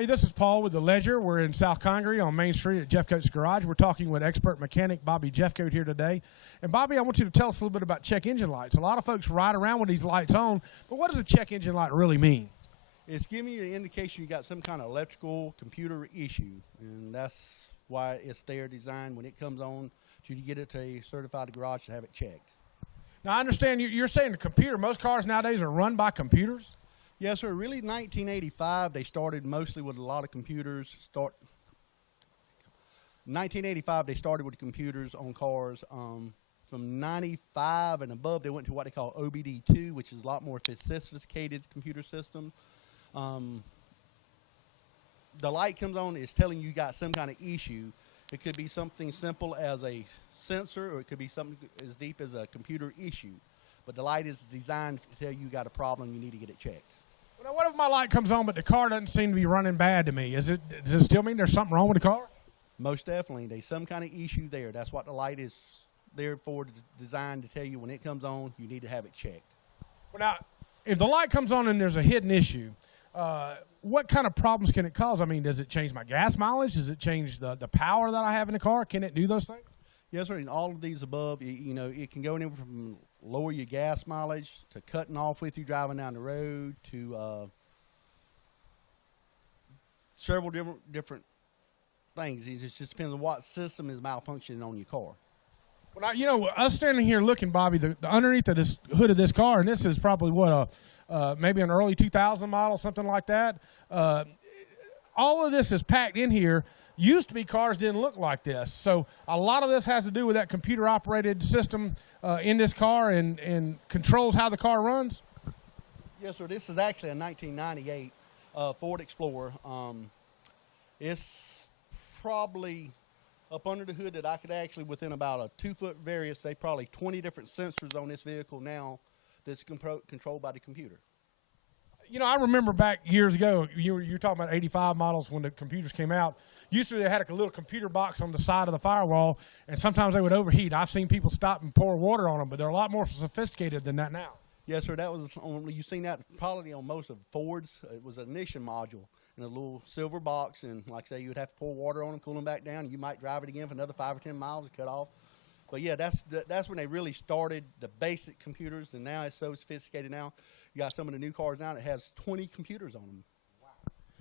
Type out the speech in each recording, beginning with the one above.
Hey, this is Paul with the Ledger. We're in South Congaree on Main Street at Jeffcoat's Garage. We're talking with expert mechanic Bobby Jeffcoat here today. And Bobby, I want you to tell us a little bit about check engine lights. A lot of folks ride around with these lights on, but what does a check engine light really mean? It's giving you an indication you got some kind of electrical computer issue, and that's why it's there designed when it comes on to get it to a certified garage to have it checked. Now, I understand you're saying the computer, most cars nowadays are run by computers? Yes, sir. Really, 1985, they started mostly with a lot of computers. 1985, they started with computers on cars. From 95 and above, they went to what they call OBD2, which is a lot more sophisticated computer systems. The light comes on, it's telling you got some kind of issue. It could be something simple as a sensor, or it could be something as deep as a computer issue. But the light is designed to tell you got a problem, you need to get it checked. Well, now, what if my light comes on, but the car doesn't seem to be running bad to me? Does it still mean there's something wrong with the car? Most definitely. There's some kind of issue there. That's what the light is there for, designed to tell you when it comes on, you need to have it checked. Well, now, if the light comes on and there's a hidden issue, what kind of problems can it cause? I mean, does it change my gas mileage? Does it change the power that I have in the car? Can it do those things? Yes, sir. And all of these above, it can go anywhere from lower your gas mileage to cutting off with you driving down the road to several different things. It just depends on what system is malfunctioning on your car. Well, now, us standing here looking, Bobby, the underneath of this hood of this car, and this is probably what maybe an early 2000 model, something like that. All of this is packed in here. Used to be cars didn't look like this. So a lot of this has to do with that computer-operated system in this car and controls how the car runs? Yes, sir. This is actually a 1998 Ford Explorer. It's probably up under the hood that I could actually, within about a 2-foot radius, say probably 20 different sensors on this vehicle now that's controlled by the computer. I remember back years ago, you were talking about 85 models when the computers came out. Used to they had a little computer box on the side of the firewall, and sometimes they would overheat. I've seen people stop and pour water on them, but they're a lot more sophisticated than that now. Yes, sir. That was you've seen that probably on most of Ford's. It was an ignition module in a little silver box, and like I say, you would have to pour water on them, cool them back down. You might drive it again for another 5 or 10 miles and cut off. But yeah, that's when they really started the basic computers, and now it's so sophisticated now. You got some of the new cars now that has 20 computers on them.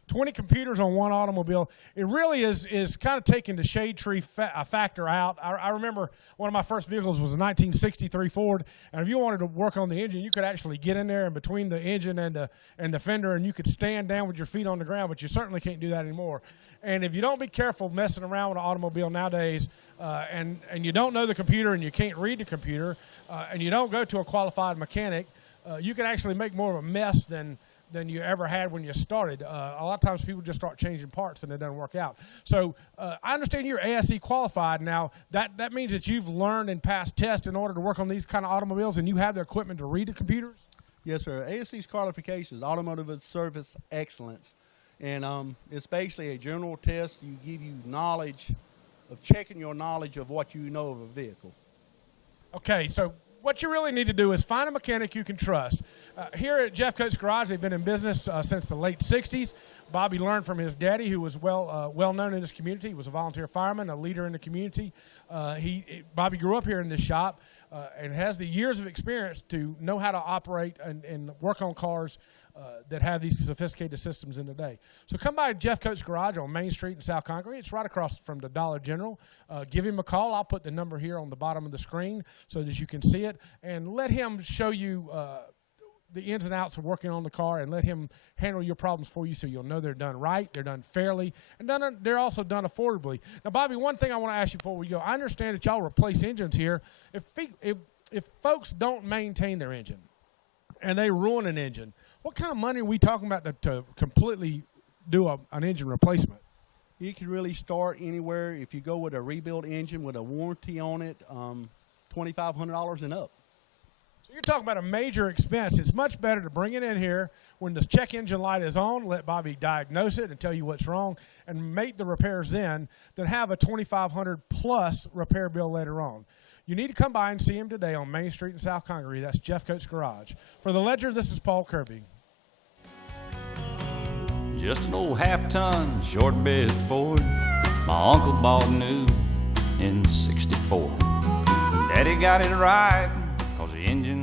20 computers on one automobile. It really is kind of taking the shade tree factor out. I remember one of my first vehicles was a 1963 Ford, and if you wanted to work on the engine, you could actually get in there and between the engine and the fender, and you could stand down with your feet on the ground, but you certainly can't do that anymore. And if you don't be careful messing around with an automobile nowadays, and you don't know the computer and you can't read the computer, and you don't go to a qualified mechanic, you can actually make more of a mess than you ever had when you started. A lot of times people just start changing parts and it doesn't work out. So I understand you're ASE qualified now. That means that you've learned and passed tests in order to work on these kind of automobiles, and you have the equipment to read the computers? Yes, sir. ASE's qualification is Automotive Service Excellence. And it's basically a general test. You give you knowledge of checking your knowledge of what you know of a vehicle. Okay, so what you really need to do is find a mechanic you can trust. Here at Jeffcoat's Garage, they've been in business since the late 60s. Bobby learned from his daddy, who was well known in this community. He was a volunteer fireman, a leader in the community. Bobby grew up here in this shop and has the years of experience to know how to operate and work on cars that have these sophisticated systems in today. So come by Jeffcoat's Garage on Main Street in South Congaree. It's right across from the Dollar General. Give him a call. I'll put the number here on the bottom of the screen so that you can see it, and let him show you the ins and outs of working on the car, and let him handle your problems for you so you'll know they're done right, they're done fairly, and they're also done affordably. Now, Bobby, one thing I want to ask you before we go, I understand that y'all replace engines here. If folks don't maintain their engine and they ruin an engine, what kind of money are we talking about to completely do an engine replacement? You can really start anywhere. If you go with a rebuilt engine with a warranty on it, $2,500 and up. So you're talking about a major expense. It's much better to bring it in here when the check engine light is on, let Bobby diagnose it and tell you what's wrong, and make the repairs then, than have a $2,500 plus repair bill later on. You need to come by and see him today on Main Street in South Congaree. That's Jeffcoat's Garage. For the Ledger, this is Paul Kirby. just an old half-ton short bed Ford my uncle bought new in '64. Daddy got it right, 'cause the engine